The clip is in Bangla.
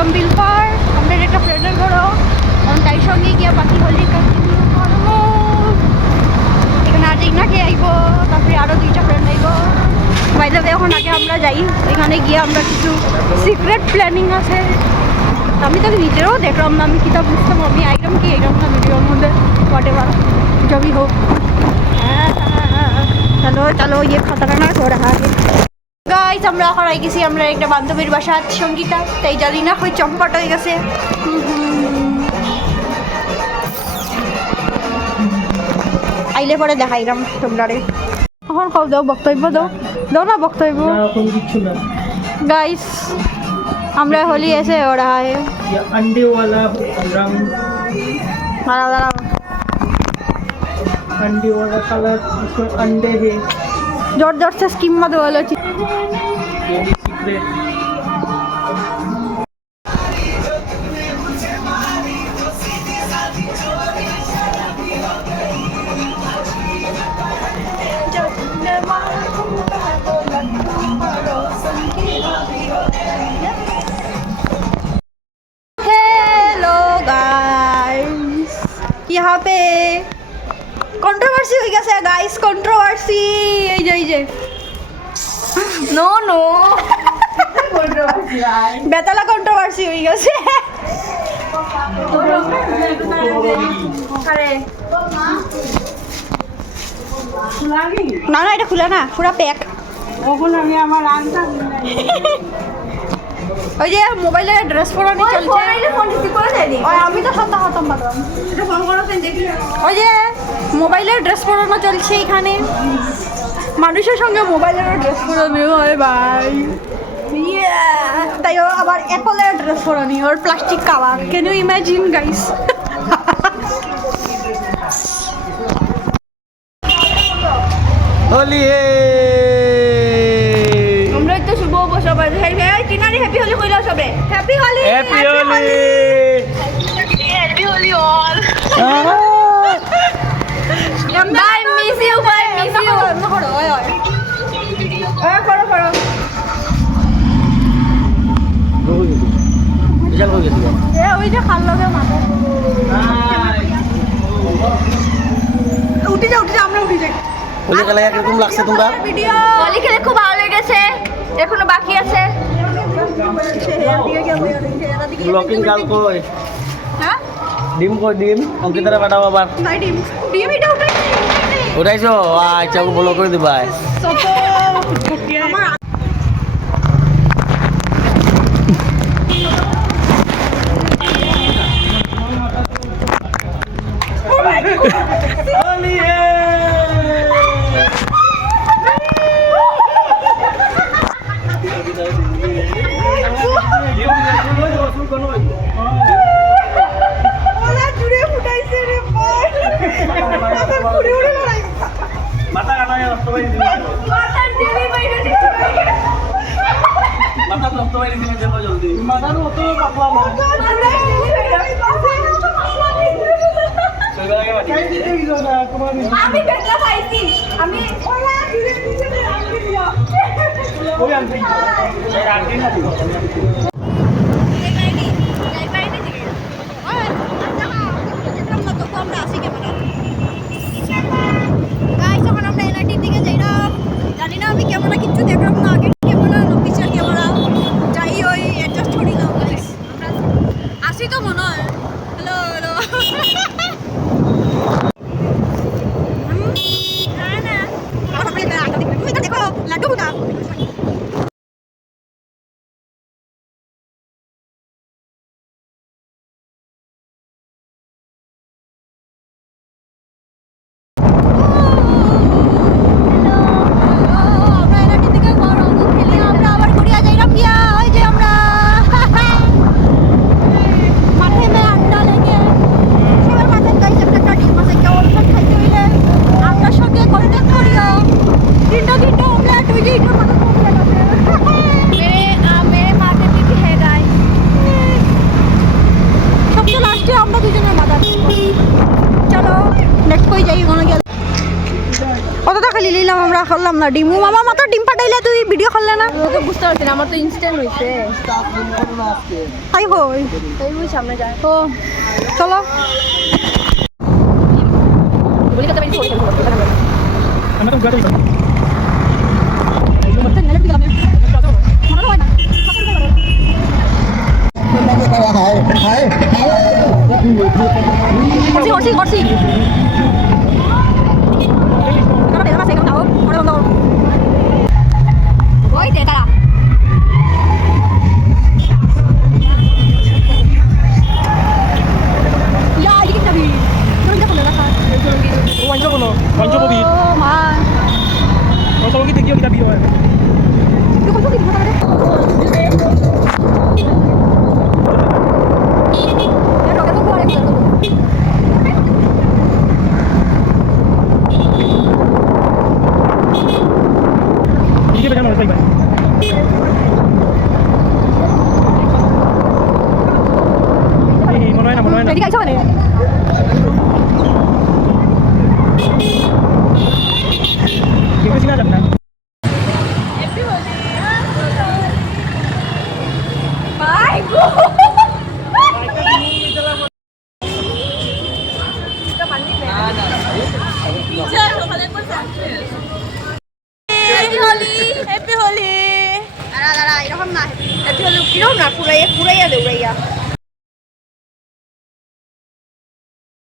একদম বিলপার আমাদের একটা ফ্রেন্ডের ঘরও তাই সঙ্গে গিয়া বাকি হলি কন্টিনিউ করবো। এখানে আর না খেয়ে আইব, তারপরে আরও 2টা ফ্রেন্ড আইব। বাইরে এখন আগে আমরা যাই, এখানে গিয়ে আমরা কিছু সিক্রেট প্ল্যানিং আছে। আমি তো নিজেরও দেখলাম না, আমি কিতাব বুঝতাম আমি আইলাম কি এইরকম না ভিডিওর মধ্যে হোয়াট এভার জবি হোক। চলো চলো ইয়ে খতরনা हो रहा है গাইস। আমরা এখন আই গেছি আমরা একটা বান্ধবীর বাসা সঙ্গীতা, তাই জানি না ওই চম্পাট হয়ে গেছে। আইলে পরে দেখাইলাম তোমরারে। এখন খাও দাও বক্তব্য দাও, দাও না বক্তব্য। গাইস আমরা होली ऐसे हो रहा है, ये अंडे वाला रंग, दारा अंडे वाला कलर, इसमें अंडे है, जोर जोर से स्कीम मत बोलो। ये भी सीक्रेट। हेलो गाइस, यहाँ पे कंट्रोवर्सी हो गया है गाइस, कंट्रोवर्सी। এই যে নো নো বেতালা कंट्रोवर्सी हो गया है। না না এটা খোলা না, পুরো প্যাক। ওখানে আমি আমার আনটা ওই যে মোবাইলে ড্রেস পরানি চলছে, ফোন রিসিভ করে দেয়নি। ওই আমি তো সত্য হতাম পারলাম। এটা ফোন করো ফেন দেখি। ওই যে মোবাইলের ড্রেস পরানো চলছে এখানে, মানুষের সঙ্গে মোবাইলেরও ড্রেস পরানো হয় ভাই। তাই ও আবার অ্যাপলের ড্রেস পরানি, ওর plastic cover. Can you imagine guys? Holi है। আমরা তো শুভ সবাই হ্যাঁ চিনারি হ্যাপি হোলি কইলাও সবে। Happy Holi, happy Holi. Happy Holi all. Bye miss you, bye miss you. করো ওই ওই করো করো। বিশাল হয়ে গেছে। এ ওই যে খাল লগে মাথা উঠে যা আমরা উঠে যাই। হোলি খেলা একরকম লাগছে তোমরা? ভিডিও হোলি খেলে খুব ভালো লেগেছে, এখনো বাকি আছে। ব্লকিং গাল কই? হ্যাঁ ডিম কই ডিম? অঙ্কিতারে পাঠাও আবার। নাই ডিম ডিম এটা উঠাই উঠাইছো? আচ্ছা ওকে ব্লক করে দিবা। সত আমার होली है। ওলা জুড়ে ফুটাইছে রে ভাই, মাথা ঘুরে ঘুরে লড়াই। মাথা কাটায় রক্ত বাইরে দিবে। মাথার দেবী বাইরে মাথা রক্ত বাইরে দিবে দেখো জলদি। মাথার অত পাতলা না। সবাইকে বাড়ি। আমি বেতলা পাইছি। আমি ওলা জুড়ে পিছনে আনবি দিও। ওই আনতে। এই আনতে না দিও। আমি ক্যামেরা কিচ্ছু দেখলাম না, আগে ক্যামেরা পিছন ক্যামেরা যাই ওই অ্যাডজাস্ট করি না গাইস। আসি তো মনে হয়। হ্যালো হ্যালো দেখো লাড্ডু বুটা কত টাকা নিলাম আমরা, করলাম না। ডিমু মামা মাত্র ডিম পাঠাইলে তুই ভিডিও করলে না তো বুঝতে পারছি না আমার তো ইনস্ট্যান্ট হয়েছে তাই হই তাই বুঝি সামনে যায় তো চলো বলি কথা বেশি করে আমরা তো গাড়ি করছি করছি ওই দে তারা ইয়া 이게 답이 그런 데 보면 약간 완전 법이 마 어서 오기 되게 여기다 비워요. 이거 거기 뭐라 그래? 내가 계속 말해 이게 왜냐면 어서 이봐. 이 뭐노에나 뭐노에나. 내가 이상하네 이거 지나잖아. হ্যাপি হোলি দাঁড়া দাঁড়া এরকম না হ্যাপি হোলি কিরম না পুরাইয়া পুরাইয়া দে উড়াইয়া